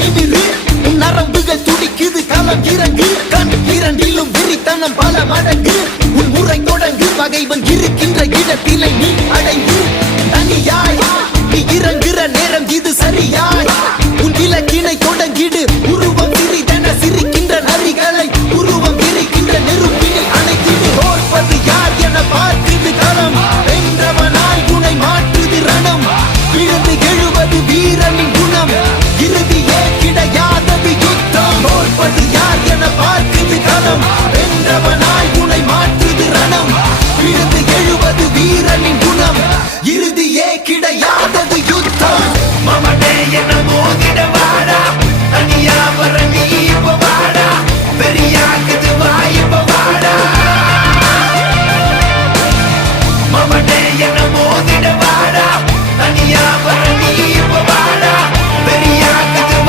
நிமிரு உன் நரம்புகள் துடிக்குது களம் இறங்கு கண் இரண்டிலும் வெறித்தனம் பல மடங்கு உன் முறை தொடங்கு பகைவன் இருக்கின்ற இடத்திலே நீ அடைந்து தனியாய் நீ இறங்குற நேரம் இது சரியாய்